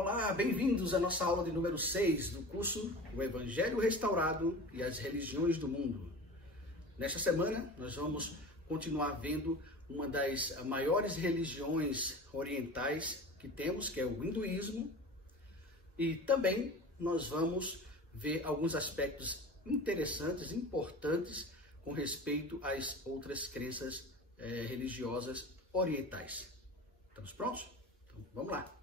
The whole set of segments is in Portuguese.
Olá, bem-vindos à nossa aula de número 6 do curso O Evangelho Restaurado e as Religiões do Mundo. Nesta semana, nós vamos continuar vendo uma das maiores religiões orientais que temos, que é o hinduísmo, e também nós vamos ver alguns aspectos interessantes, importantes, com respeito às outras crenças religiosas orientais. Estamos prontos? Então, vamos lá.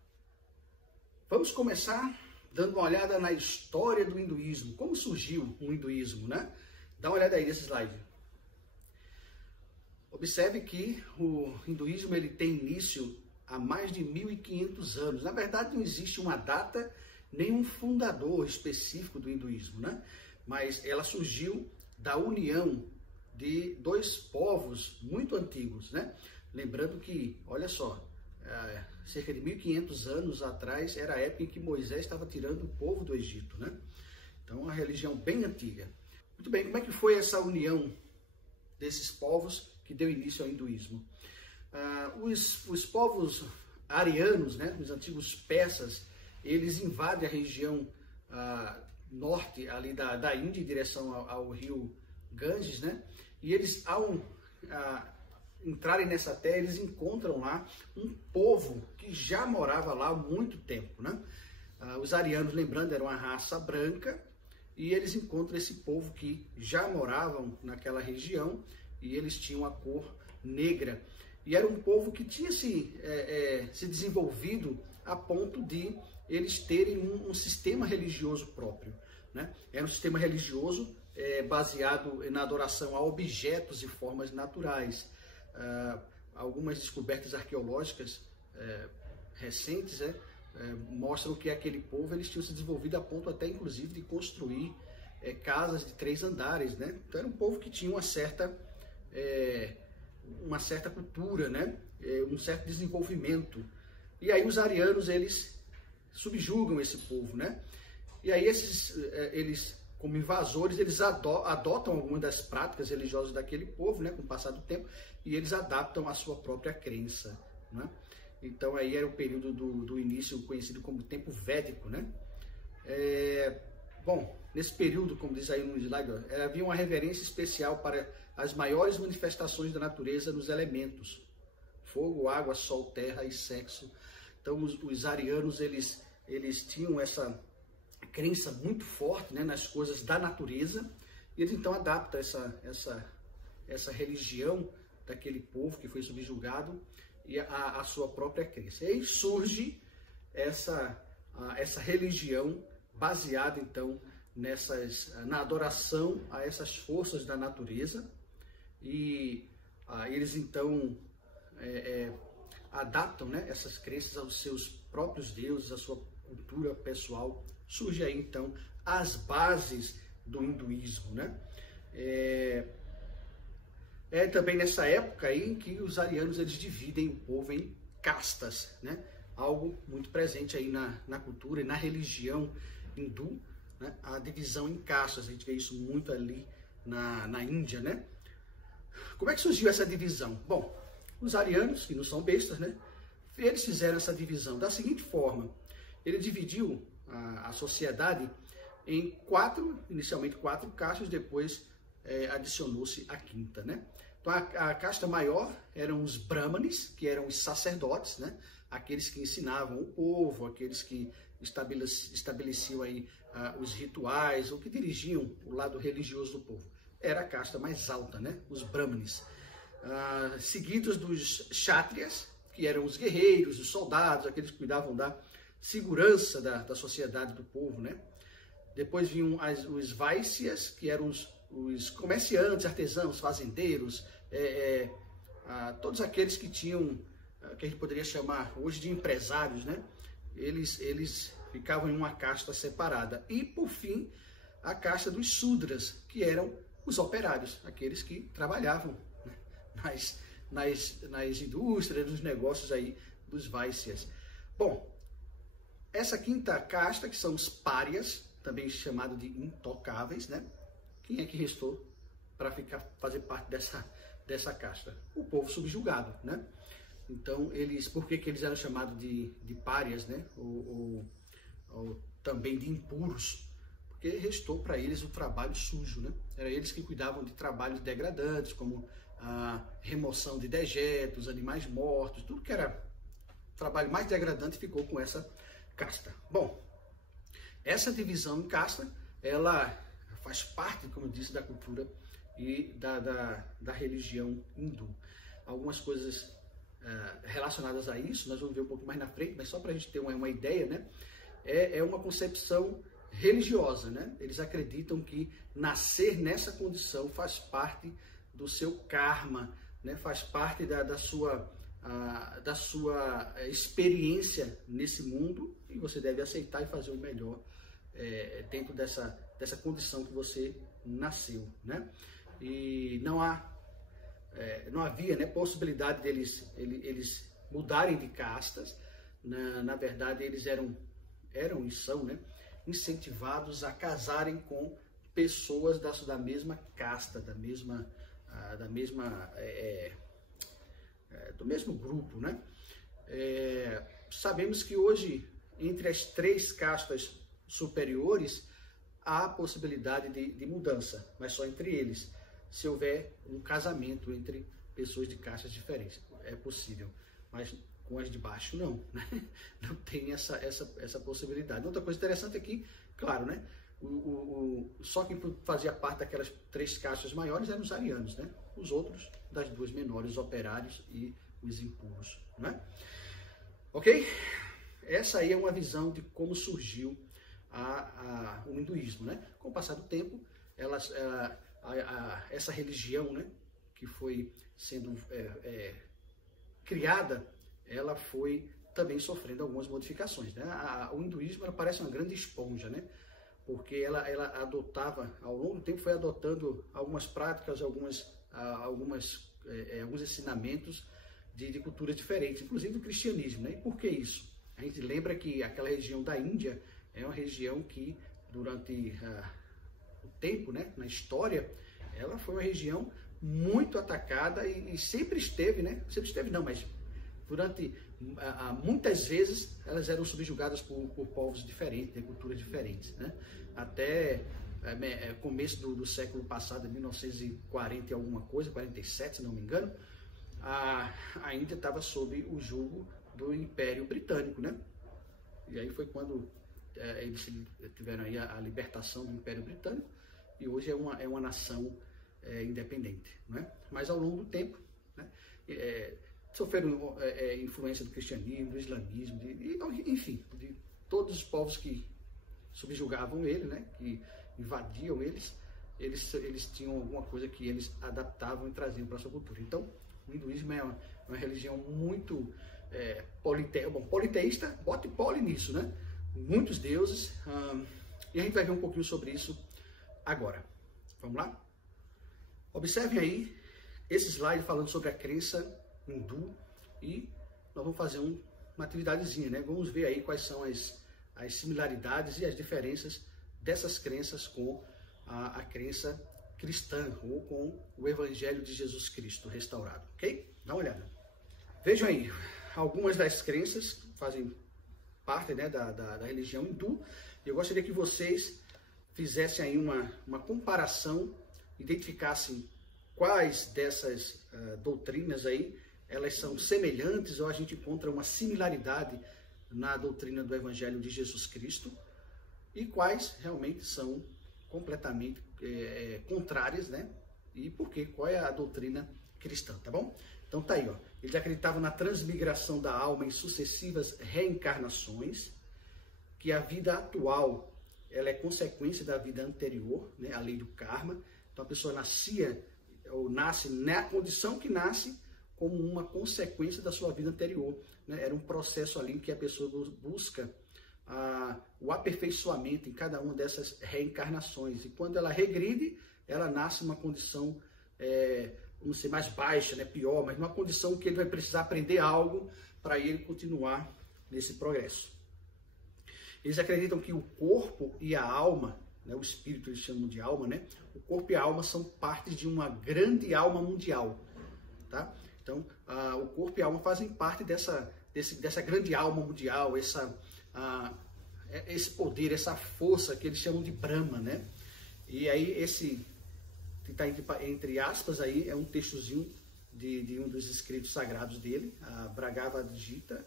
Vamos começar dando uma olhada na história do hinduísmo. Como surgiu o hinduísmo, né? Dá uma olhada aí nesse slide. Observe que o hinduísmo ele tem início há mais de 1.500 anos. Na verdade, não existe uma data, nem um fundador específico do hinduísmo, né? Mas ela surgiu da união de dois povos muito antigos, né? Lembrando que, olha só, cerca de 1.500 anos atrás era a época em que Moisés estava tirando o povo do Egito, né? Então, uma religião bem antiga. Muito bem, como é que foi essa união desses povos que deu início ao hinduísmo? Os povos arianos, né, os antigos persas, eles invadem a região norte ali da Índia, em direção ao rio Ganges, né? E eles, ao entrarem nessa terra, eles encontram lá um povo que já morava lá há muito tempo, né? Os arianos, lembrando, eram uma raça branca, e eles encontram esse povo que já moravam naquela região, e eles tinham a cor negra. E era um povo que tinha se desenvolvido a ponto de eles terem um sistema religioso próprio, né? Era um sistema religioso baseado na adoração a objetos e formas naturais. Algumas descobertas arqueológicas recentes mostram que aquele povo eles tinham se desenvolvido a ponto até inclusive de construir casas de 3 andares, né? Então era um povo que tinha uma certa cultura, né? Um certo desenvolvimento. E aí os arianos eles subjugam esse povo, né? E aí eles, como invasores, eles adotam algumas das práticas religiosas daquele povo, né, com o passar do tempo, e eles adaptam a sua própria crença, né? Então aí era o período do início conhecido como tempo védico, né? Bom, nesse período, como diz aí no slide, havia uma reverência especial para as maiores manifestações da natureza nos elementos: fogo, água, sol, terra e sexo. Então os arianos eles tinham essa crença muito forte, né, nas coisas da natureza, e eles então adaptam essa religião daquele povo que foi subjugado e a sua própria crença. E aí surge essa religião baseada então na adoração a essas forças da natureza, e eles então adaptam, né, essas crenças aos seus próprios deuses, à sua cultura pessoal. Surge aí então as bases do hinduísmo, né? Também nessa época aí que os arianos eles dividem o povo em castas, né? Algo muito presente aí na cultura e na religião hindu, né? A divisão em castas, a gente vê isso muito ali na Índia, né? Como é que surgiu essa divisão? Bom, os arianos, que não são bestas, né? Eles fizeram essa divisão da seguinte forma: ele dividiu a sociedade em inicialmente quatro castas, depois adicionou-se a quinta, né? Então a casta maior eram os brahmanes, que eram os sacerdotes, né? Aqueles que ensinavam o povo, aqueles que estabeleciam aí os rituais, ou que dirigiam o lado religioso do povo. Era a casta mais alta, né? Os brahmanes. Seguidos dos kshatriyas, que eram os guerreiros, os soldados, aqueles que cuidavam da segurança da sociedade, do povo, né? Depois vinham os vaisyas, que eram os comerciantes, artesãos, fazendeiros, todos aqueles que tinham, que a gente poderia chamar hoje de empresários, né? Eles ficavam em uma casta separada. E, por fim, a casta dos sudras, que eram os operários, aqueles que trabalhavam, né, nas indústrias, nos negócios aí dos vaisyas. Bom, essa quinta casta, que são os párias, também chamado de intocáveis, né? Quem é que restou para fazer parte dessa casta? O povo subjugado, né? Então, por que eles eram chamados de párias, né? Ou também de impuros? Porque restou para eles o trabalho sujo, né? Eram eles que cuidavam de trabalhos degradantes, como a remoção de dejetos, animais mortos, tudo que era trabalho mais degradante ficou com essa casta. Bom, essa divisão em casta, ela faz parte, como eu disse, da cultura e da religião hindu. Algumas coisas relacionadas a isso, nós vamos ver um pouco mais na frente, mas só para a gente ter uma ideia, né? É uma concepção religiosa, né? Eles acreditam que nascer nessa condição faz parte do seu karma, né? Faz parte da sua experiência nesse mundo, e você deve aceitar e fazer o melhor dentro dessa condição que você nasceu, né? E não havia, né, possibilidade deles eles mudarem de castas. Na verdade, eles eram e são, né, incentivados a casarem com pessoas da mesma casta, do mesmo grupo, né? Sabemos que hoje, entre as 3 castas superiores, há possibilidade de mudança, mas só entre eles. Se houver um casamento entre pessoas de castas diferentes, é possível, mas com as de baixo não, né? Não tem essa possibilidade. Outra coisa interessante aqui, claro, né? Só quem fazia parte daquelas 3 castas maiores eram os arianos, né? Os outros das 2 menores, operários e os impuros, né? Ok? Essa aí é uma visão de como surgiu o hinduísmo, né? Com o passar do tempo, essa religião, né, que foi sendo criada, ela foi também sofrendo algumas modificações, né? O hinduísmo, ela parece uma grande esponja, né? Porque ela adotava, ao longo do tempo, foi adotando algumas práticas, alguns ensinamentos de culturas diferentes, inclusive do cristianismo, né? E por que isso? A gente lembra que aquela região da Índia é uma região que, durante o tempo, né, na história, ela foi uma região muito atacada e sempre esteve, né? Sempre esteve não, mas durante muitas vezes elas eram subjugadas por povos diferentes, de culturas diferentes, né? Até começo do século passado, 1940 e alguma coisa, 47, se não me engano, a Índia estava sob o jugo do Império Britânico, né? E aí foi quando eles tiveram aí a libertação do Império Britânico, e hoje é uma nação independente, né? Mas ao longo do tempo, né, sofreram influência do cristianismo, do islamismo, enfim, de todos os povos que subjugavam ele, né, que invadiam eles tinham alguma coisa que eles adaptavam e traziam para a sua cultura. Então, o hinduísmo é uma religião muito politeísta, bote poli nisso, né? Muitos deuses, e a gente vai ver um pouquinho sobre isso agora. Vamos lá? Observem aí esse slide falando sobre a crença hindu, e nós vamos fazer uma atividadezinha, né? Vamos ver aí quais são as similaridades e as diferenças dessas crenças com a crença cristã, ou com o Evangelho de Jesus Cristo restaurado, ok? Dá uma olhada. Vejam aí, algumas das crenças que fazem parte, né, da religião hindu, e eu gostaria que vocês fizessem aí uma comparação, identificassem quais dessas doutrinas aí, elas são semelhantes ou a gente encontra uma similaridade na doutrina do Evangelho de Jesus Cristo, e quais realmente são completamente contrárias, né? E por quê? Qual é a doutrina cristã, tá bom? Então tá aí, ó. Eles acreditavam na transmigração da alma em sucessivas reencarnações, que a vida atual ela é consequência da vida anterior, né? A lei do karma. Então a pessoa nascia ou nasce na condição que nasce como uma consequência da sua vida anterior, né? Era um processo ali que a pessoa busca o aperfeiçoamento em cada uma dessas reencarnações. E quando ela regride, ela nasce numa condição, vamos dizer, mais baixa, né? Pior, mas numa condição que ele vai precisar aprender algo para ele continuar nesse progresso. Eles acreditam que o corpo e a alma, né? O espírito eles chamam de alma, né? O corpo e a alma são partes de uma grande alma mundial, tá? Então, o corpo e a alma fazem parte dessa grande alma mundial, esse poder, essa força que eles chamam de Brahma, né? E aí esse que está entre aspas aí é um textozinho de um dos escritos sagrados dele, a Bhagavad Gita,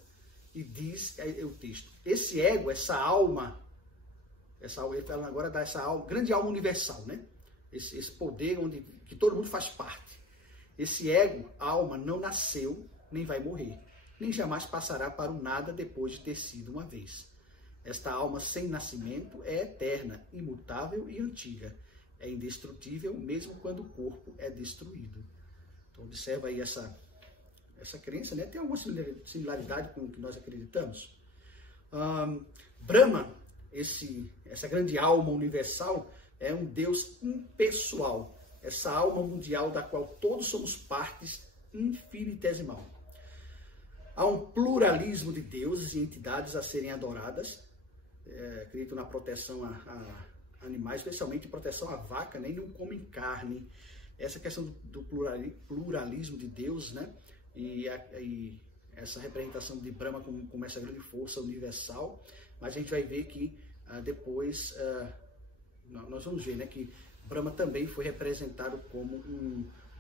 e diz o texto: esse ego, essa alma, ele fala agora dessa alma, grande alma universal, né? Esse poder que todo mundo faz parte. Esse ego, alma, não nasceu, nem vai morrer, nem jamais passará para o nada depois de ter sido uma vez. Esta alma sem nascimento é eterna, imutável e antiga. É indestrutível mesmo quando o corpo é destruído. Então, observa aí essa crença, né? Tem alguma similaridade com o que nós acreditamos? Brahma, essa grande alma universal, é um Deus impessoal. Essa alma mundial da qual todos somos partes, infinitesimal. Há um pluralismo de deuses e entidades a serem adoradas. Acredito na proteção a animais, especialmente proteção à vaca, nem não comem carne. Essa questão do pluralismo de Deus, né? E essa representação de Brahma como essa grande força universal. Mas a gente vai ver que depois, nós vamos ver, né, que Brahma também foi representado como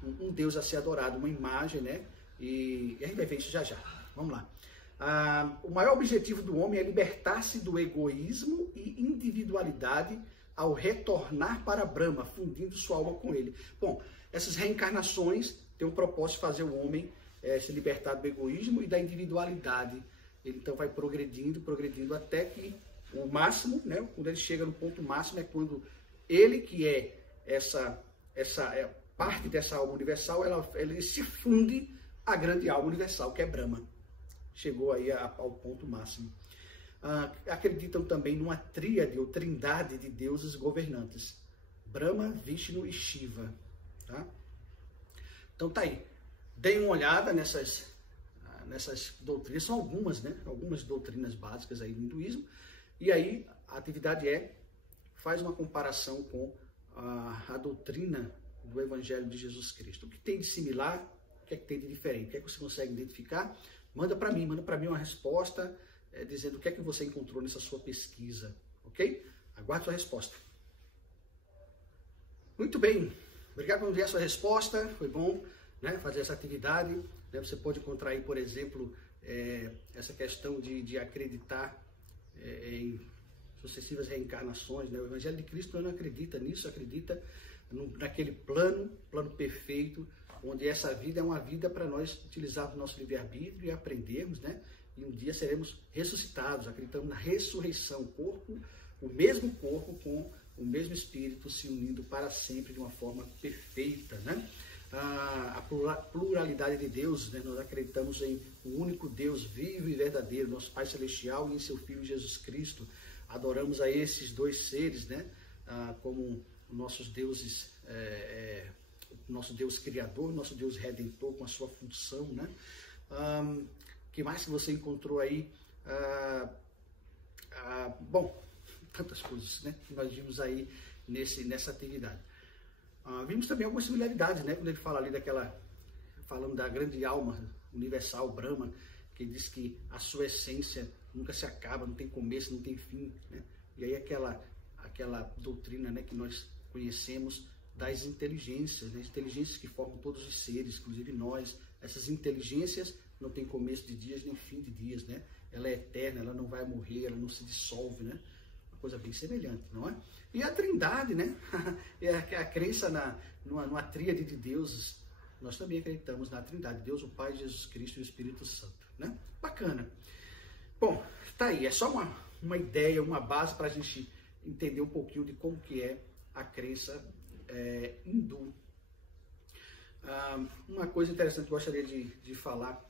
um Deus a ser adorado, uma imagem, né? E a gente vai ver isso já já. Vamos lá. O maior objetivo do homem é libertar-se do egoísmo e individualidade ao retornar para Brahma, fundindo sua alma com ele. Bom, essas reencarnações têm o propósito de fazer o homem se libertar do egoísmo e da individualidade. Ele então vai progredindo até que o máximo, né, quando ele chega no ponto máximo, é quando ele, que é essa parte dessa alma universal, ele se funde à grande alma universal, que é Brahma. Chegou aí ao ponto máximo. Acreditam também numa tríade ou trindade de deuses governantes: Brahma, Vishnu e Shiva. Tá? Então tá aí. Deem uma olhada nessas doutrinas, são algumas, né? Algumas doutrinas básicas aí do hinduísmo. E aí a atividade faz uma comparação com a doutrina do Evangelho de Jesus Cristo. O que tem de similar, o que é que tem de diferente, o que é que você consegue identificar? Manda para mim uma resposta dizendo o que é que você encontrou nessa sua pesquisa, ok? Aguardo sua resposta. Muito bem, obrigado por enviar sua resposta, foi bom, né, fazer essa atividade. Né? Você pode encontrar aí, por exemplo, essa questão de acreditar em sucessivas reencarnações, né? O Evangelho de Cristo não acredita nisso, acredita naquele plano perfeito, onde essa vida é uma vida para nós utilizarmos o nosso livre-arbítrio e aprendermos, né? E um dia seremos ressuscitados. Acreditamos na ressurreição, o mesmo corpo com o mesmo espírito se unindo para sempre de uma forma perfeita, né? A pluralidade de Deus, né? Nós acreditamos em um único Deus vivo e verdadeiro, nosso Pai Celestial, e em seu Filho Jesus Cristo. Adoramos a esses dois seres, né? Como nossos deuses, nosso Deus Criador, nosso Deus Redentor com a sua função, né? Que mais que você encontrou aí? Bom, tantas coisas, né? Que nós vimos aí nessa atividade. Vimos também algumas similaridades, né? Quando ele fala ali falando da grande alma universal, Brahma, que diz que a sua essência nunca se acaba, não tem começo, não tem fim, né? E aí aquela doutrina, né, que nós conhecemos das inteligências, né? Inteligências que formam todos os seres, inclusive nós. Essas inteligências não tem começo de dias nem fim de dias, né? Ela é eterna, ela não vai morrer, ela não se dissolve, né? Uma coisa bem semelhante, não é? E a trindade, né? A crença numa tríade de deuses. Nós também acreditamos na trindade, Deus, o Pai, Jesus Cristo e o Espírito Santo, né? Bacana. Bom, tá aí, é só uma ideia, uma base para a gente entender um pouquinho de como que é a crença hindu. Uma coisa interessante que eu gostaria de falar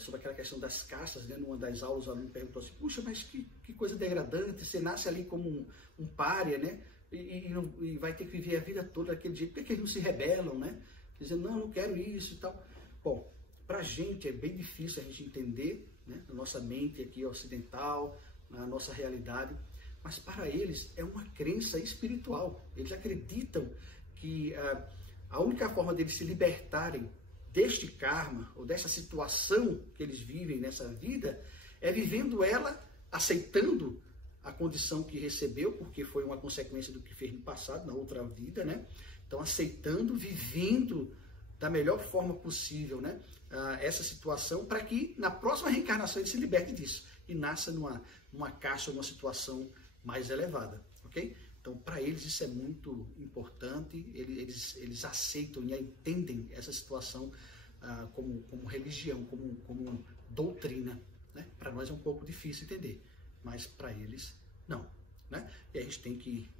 sobre aquela questão das castas, né? Numa das aulas o aluno perguntou assim: puxa, mas que coisa degradante, você nasce ali como um pária, né? E vai ter que viver a vida toda daquele jeito, por que eles não se rebelam, né? Dizendo, não quero isso e tal. Bom, pra gente é bem difícil a gente entender, né? Na nossa mente aqui ocidental, na nossa realidade, mas para eles é uma crença espiritual. Eles acreditam que a única forma deles se libertarem deste karma, ou dessa situação que eles vivem nessa vida, é vivendo ela, aceitando a condição que recebeu, porque foi uma consequência do que fez no passado, na outra vida, né? Então, aceitando, vivendo da melhor forma possível, né? Essa situação, para que na próxima reencarnação ele se liberte disso e nasça numa caixa, numa situação mais elevada, ok? Então, para eles isso é muito importante, eles aceitam e entendem essa situação como religião, como doutrina, né? Para nós é um pouco difícil entender, mas para eles não, né? E a gente tem que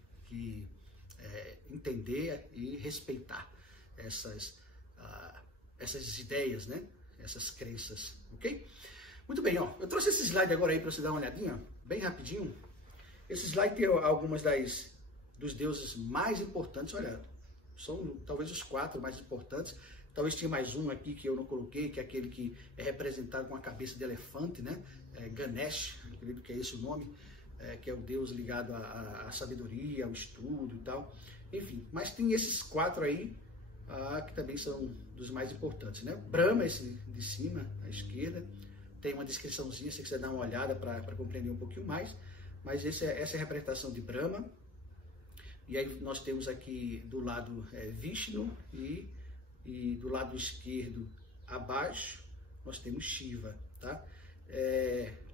entender e respeitar essas ideias, né? Essas crenças, ok? Muito bem, ó, eu trouxe esse slide agora aí para você dar uma olhadinha, bem rapidinho. Esse slide tem algumas dos deuses mais importantes, olha, são talvez os 4 mais importantes. Talvez tinha mais um aqui que eu não coloquei, que é aquele que é representado com a cabeça de elefante, né? Ganesh, acredito que é esse o nome, que é o deus ligado à sabedoria, ao estudo e tal. Enfim, mas tem esses 4 aí, que também são dos mais importantes, né? Brahma, esse de cima, à esquerda, tem uma descriçãozinha, se você quiser dar uma olhada para compreender um pouquinho mais, mas essa é a representação de Brahma. E aí nós temos aqui do lado Vishnu e do lado esquerdo, abaixo, nós temos Shiva, tá?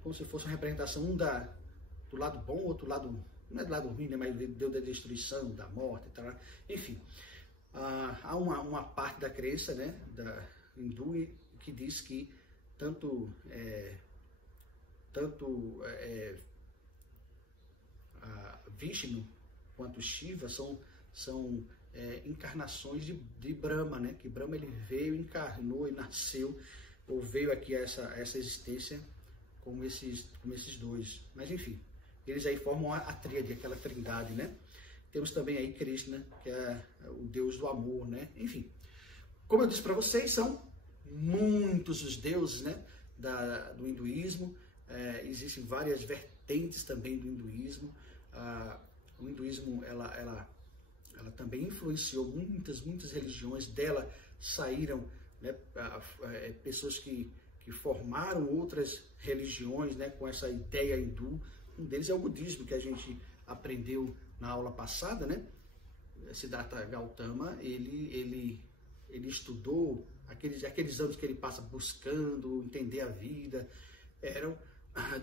Como se fosse uma representação, do lado bom, outro lado, não é do lado ruim, né? Mas Deus da destruição, da morte, tá? Enfim, há uma parte da crença, né, da hindu, que diz que tanto Vishnu quanto Shiva são encarnações de Brahma, né? Que Brahma ele veio, encarnou e nasceu, ou veio aqui a essa existência como esses dois. Mas enfim, eles aí formam a tríade, aquela trindade, né? Temos também aí Krishna, que é o deus do amor, né? Enfim, como eu disse para vocês, são muitos os deuses, né? Do hinduísmo. Existem várias vertentes também do hinduísmo. O hinduísmo, ela também influenciou muitas religiões, dela saíram, né, pessoas que formaram outras religiões, né, com essa ideia hindu. Um deles é o budismo, que a gente aprendeu na aula passada, né? Siddhartha Gautama, ele estudou aqueles anos que ele passa buscando entender a vida, eram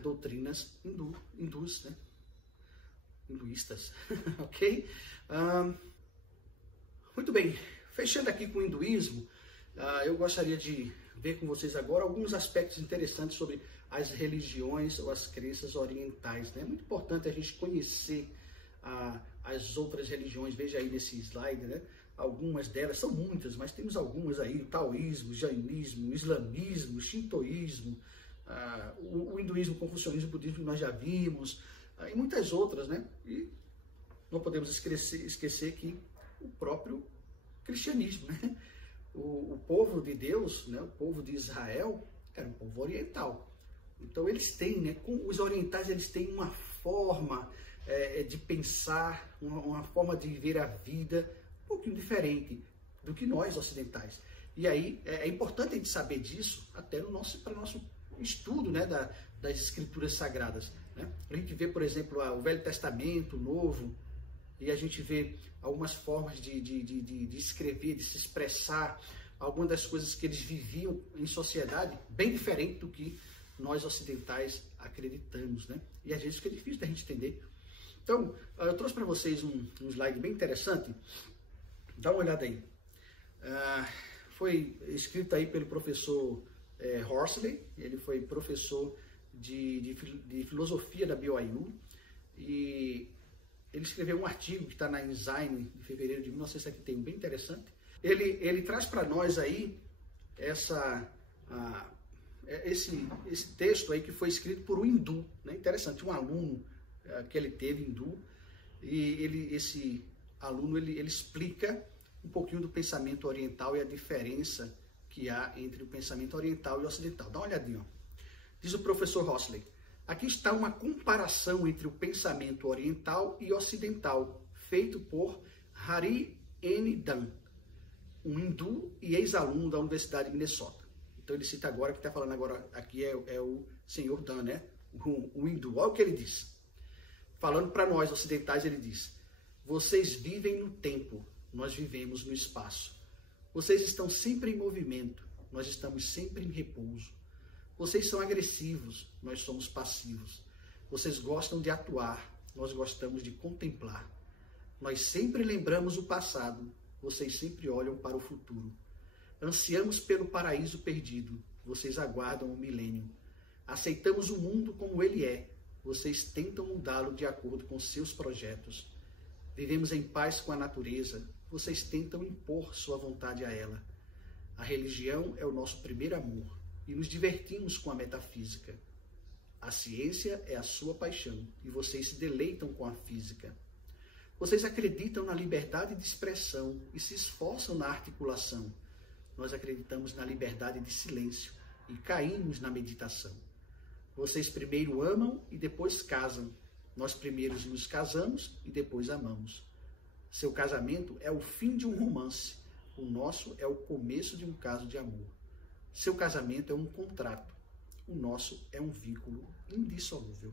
doutrinas hindus, né? Hinduístas, ok? Muito bem, fechando aqui com o hinduísmo, eu gostaria de ver com vocês agora alguns aspectos interessantes sobre as religiões ou as crenças orientais, né? É muito importante a gente conhecer as outras religiões. Veja aí nesse slide, né? Algumas delas, são muitas, mas temos algumas aí: o taoísmo, o jainismo, o islamismo, o shintoísmo, o hinduísmo, o confucionismo, o budismo, que nós já vimos, e muitas outras, né? E não podemos esquecer que o próprio cristianismo, né? O povo de Deus, né? O povo de Israel, era um povo oriental. Então eles têm, né? Os orientais, eles têm uma forma de pensar, uma forma de ver a vida um pouquinho diferente do que nós ocidentais. E aí é importante a gente saber disso até para o nosso estudo, né, das escrituras sagradas, né? A gente vê, por exemplo, o Velho Testamento, o Novo, e a gente vê algumas formas de escrever, de se expressar, algumas das coisas que eles viviam em sociedade, bem diferente do que nós ocidentais acreditamos, né? E às vezes fica difícil da gente entender. Então, eu trouxe para vocês um slide bem interessante. Dá uma olhada aí. Foi escrito aí pelo professor Horsley. Ele foi professor de filosofia da BYU. E ele escreveu um artigo que está na Enzyme, de fevereiro de 1971, bem interessante. Ele traz para nós aí esse texto aí que foi escrito por um hindu, né? Interessante, um aluno que ele teve hindu, e esse aluno ele explica um pouquinho do pensamento oriental e a diferença que há entre o pensamento oriental e ocidental. Dá uma olhadinha, ó. Diz o professor Horsley: aqui está uma comparação entre o pensamento oriental e ocidental, feito por Hari N. Dan. um hindu e ex-aluno da Universidade de Minnesota. Então ele cita agora, que está falando agora aqui é o senhor Dan, né? O hindu. Olha o que ele diz. Falando para nós ocidentais, ele diz: vocês vivem no tempo, nós vivemos no espaço. Vocês estão sempre em movimento, nós estamos sempre em repouso. Vocês são agressivos, nós somos passivos. Vocês gostam de atuar, nós gostamos de contemplar. Nós sempre lembramos o passado, vocês sempre olham para o futuro. Ansiamos pelo paraíso perdido, vocês aguardam o milênio. Aceitamos o mundo como ele é, vocês tentam mudá-lo de acordo com seus projetos. Vivemos em paz com a natureza, vocês tentam impor sua vontade a ela. A religião é o nosso primeiro amor e nos divertimos com a metafísica. A ciência é a sua paixão e vocês se deleitam com a física. Vocês acreditam na liberdade de expressão e se esforçam na articulação. Nós acreditamos na liberdade de silêncio e caímos na meditação. Vocês primeiro amam e depois casam. Nós primeiro nos casamos e depois amamos. Seu casamento é o fim de um romance. O nosso é o começo de um caso de amor. Seu casamento é um contrato. O nosso é um vínculo indissolúvel.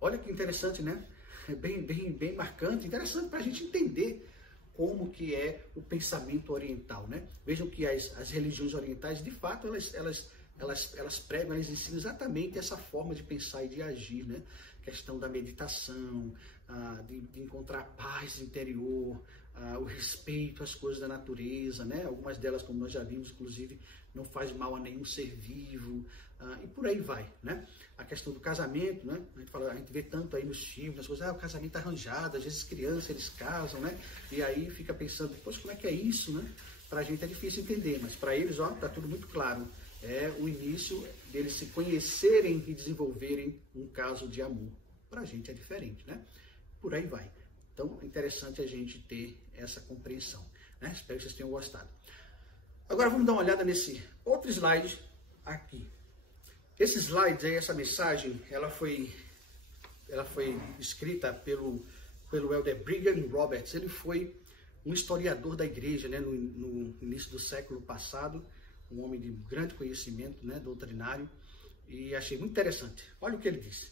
Olha que interessante, né? É bem marcante, interessante para a gente entender como que é o pensamento oriental, né? Vejam que as religiões orientais, de fato, elas pregam, elas ensinam exatamente essa forma de pensar e de agir, né? Questão da meditação, de encontrar paz interior, o respeito às coisas da natureza, né? Algumas delas, como nós já vimos, inclusive, não faz mal a nenhum ser vivo, e por aí vai, né? A questão do casamento, né? A gente vê tanto aí nos filmes, as coisas, o casamento arranjado, às vezes crianças, eles casam, né? E aí fica pensando, depois como é que é isso, né? Pra gente é difícil entender, mas para eles, ó, tá tudo muito claro. É o início deles se conhecerem e desenvolverem um caso de amor. Pra gente é diferente, né? Por aí vai. Então, é interessante a gente ter essa compreensão, né? Espero que vocês tenham gostado. Agora vamos dar uma olhada nesse outro slide aqui. Esse slide aí, essa mensagem, ela foi escrita pelo Elder Brigham Roberts. Ele foi um historiador da igreja, né, no início do século passado, um homem de grande conhecimento, né, doutrinário, e achei muito interessante. Olha o que ele disse.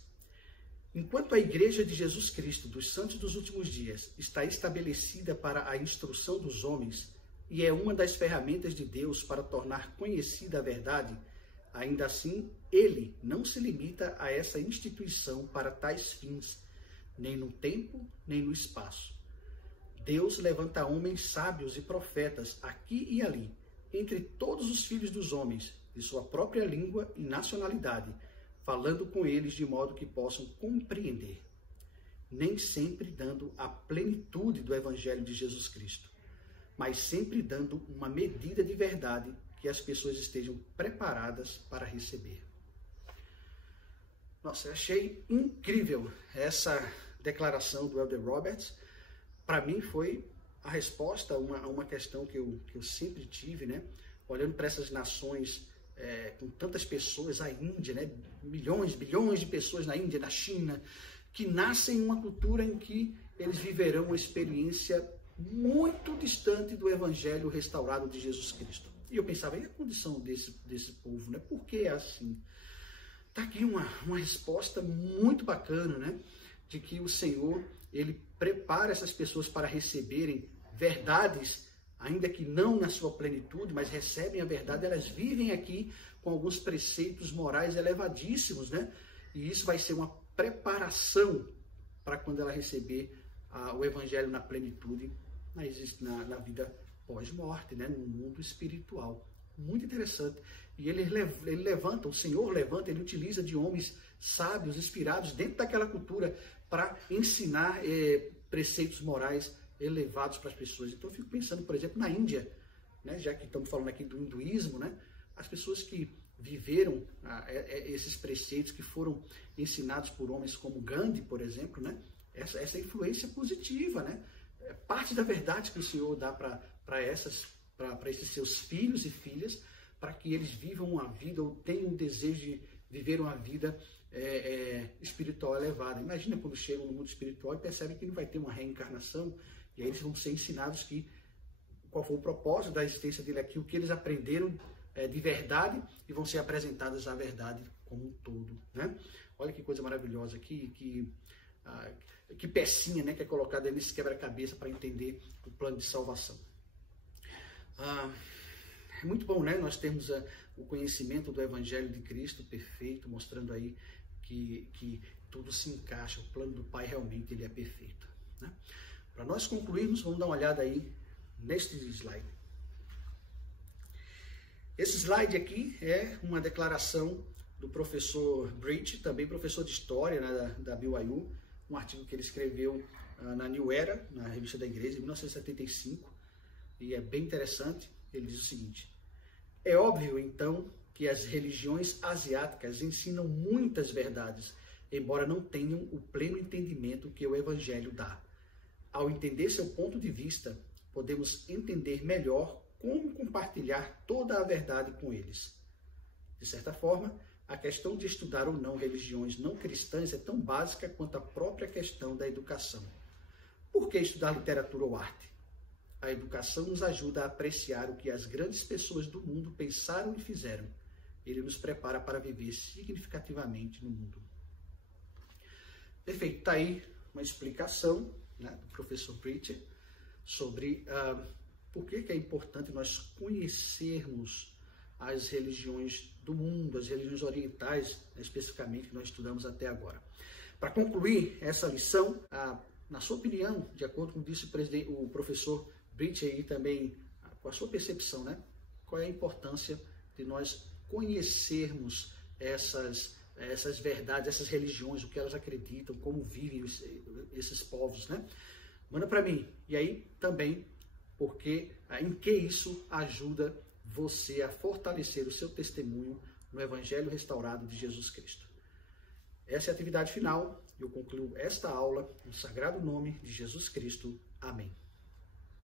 Enquanto a Igreja de Jesus Cristo dos Santos dos Últimos Dias está estabelecida para a instrução dos homens e é uma das ferramentas de Deus para tornar conhecida a verdade, ainda assim, ele não se limita a essa instituição para tais fins, nem no tempo, nem no espaço. Deus levanta homens sábios e profetas aqui e ali, entre todos os filhos dos homens, de sua própria língua e nacionalidade, falando com eles de modo que possam compreender, nem sempre dando a plenitude do Evangelho de Jesus Cristo, mas sempre dando uma medida de verdade que as pessoas estejam preparadas para receber. Nossa, eu achei incrível essa declaração do Elder Roberts. Para mim foi a resposta a uma questão que eu sempre tive, né? Olhando para essas nações com tantas pessoas, a Índia, né? Milhões, bilhões de pessoas na Índia, na China, que nascem em uma cultura em que eles viverão uma experiência muito distante do Evangelho restaurado de Jesus Cristo. E eu pensava, e a condição desse povo, né? Por que é assim? Está aqui uma resposta muito bacana, né? De que o Senhor, ele prepara essas pessoas para receberem verdades, ainda que não na sua plenitude, mas recebem a verdade, elas vivem aqui com alguns preceitos morais elevadíssimos, né? E isso vai ser uma preparação para quando ela receber o Evangelho na plenitude, na vida pós-morte, né? No mundo espiritual. Muito interessante. E ele levanta, o Senhor levanta, ele utiliza de homens sábios, inspirados dentro daquela cultura para ensinar preceitos morais elevados para as pessoas. Então eu fico pensando, por exemplo, na Índia, né? Já que estamos falando aqui do hinduísmo, né? As pessoas que viveram esses preceitos que foram ensinados por homens como Gandhi, por exemplo, né? Essa influência positiva, né? Parte da verdade que o Senhor dá para esses seus filhos e filhas, para que eles vivam uma vida ou tenham o desejo de viver uma vida espiritual elevada. Imagina quando chegam no mundo espiritual e percebem que não vai ter uma reencarnação, e aí eles vão ser ensinados que qual foi o propósito da existência dele aqui, o que eles aprenderam de verdade e vão ser apresentadas a verdade como um todo, né? Olha que coisa maravilhosa, que pecinha, né, que é colocada nesse quebra-cabeça para entender o plano de salvação. É muito bom, né, nós temos o conhecimento do Evangelho de Cristo perfeito, mostrando aí que tudo se encaixa, o plano do Pai realmente ele é perfeito, né? Para nós concluirmos, vamos dar uma olhada aí neste slide. Esse slide aqui é uma declaração do professor Breach, também professor de História, né, da BYU, um artigo que ele escreveu na New Era, na Revista da Igreja, em 1975, e é bem interessante. Ele diz o seguinte: é óbvio, então, que as religiões asiáticas ensinam muitas verdades, embora não tenham o pleno entendimento que o Evangelho dá. Ao entender seu ponto de vista, podemos entender melhor como compartilhar toda a verdade com eles. De certa forma, a questão de estudar ou não religiões não cristãs é tão básica quanto a própria questão da educação. Por que estudar literatura ou arte? A educação nos ajuda a apreciar o que as grandes pessoas do mundo pensaram e fizeram. Ele nos prepara para viver significativamente no mundo. Perfeito, está aí uma explicação, né, do professor Preacher sobre por que é importante nós conhecermos as religiões do mundo, as religiões orientais, especificamente, que nós estudamos até agora. Para concluir essa lição, na sua opinião, de acordo com o professor Breach e também com a sua percepção, né, qual é a importância de nós conhecermos essas verdades, essas religiões, o que elas acreditam, como vivem esses povos, né? Manda para mim. E aí também, porque em que isso ajuda você a fortalecer o seu testemunho no Evangelho restaurado de Jesus Cristo. Essa é a atividade final. Eu concluo esta aula no sagrado nome de Jesus Cristo. Amém.